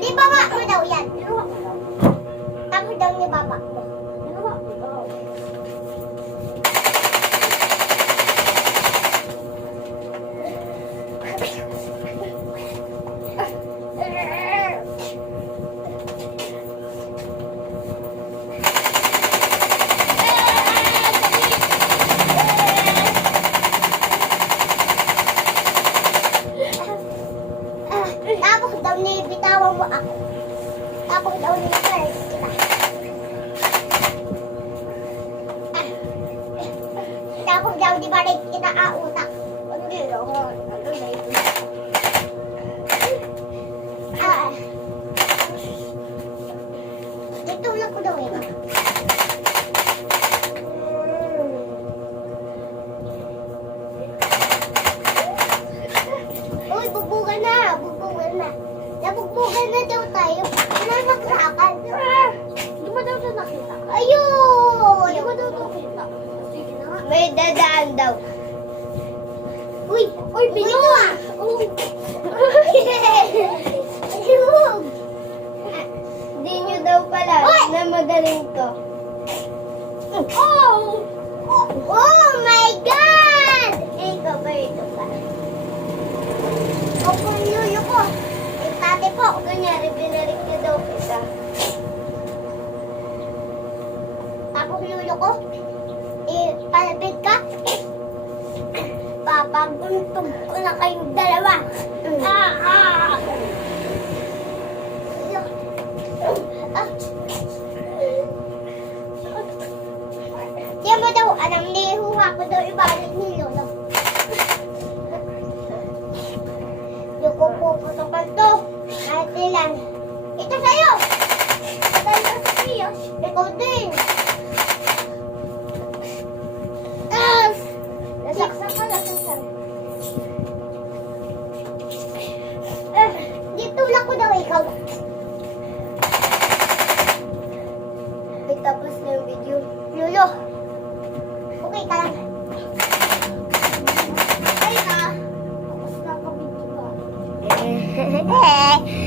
Di baba mo daw yan. Tapos daw ni baba mo. Tapos daw ni bitawan mo ako. Tapos daw ni first kita. Tapos daw di balik kita autak. Hindi daw mo. Ano na ito? Itulak ko daw eh. Uy, bubugan na. Bubugan na. Nabugbugan na daw tayo. Nananakrakan. Hindi mo daw ito nakita. Ayun! Hindi mo daw ito nakita. Sige na nga. May dadaan daw. Uy! Uy, binuha! Ayun! Hindi nyo daw pala na magaling to. Oh! Oh my God! Ikaw ba ito ka? O kung yuyo ko. Eh, tate po, kunyari, binarik niya daw kita. Tapos yuyo ko. Eh, palapit ka. Papaguntog ko na kayong dalawa. Diyan mo daw, alam ni Huha ko daw ibalik ni Lolo. Yung puputukan to. Kahit ilan. Ito sa'yo. Ito sa'yo. Ikaw din. Nasaksak ka, nasaksak. Ditulak ko daw ikaw. Ay, tapos na yung video. Lolo. Okay ka lang. Ay na! Tapos na ka video ba? Hehehe.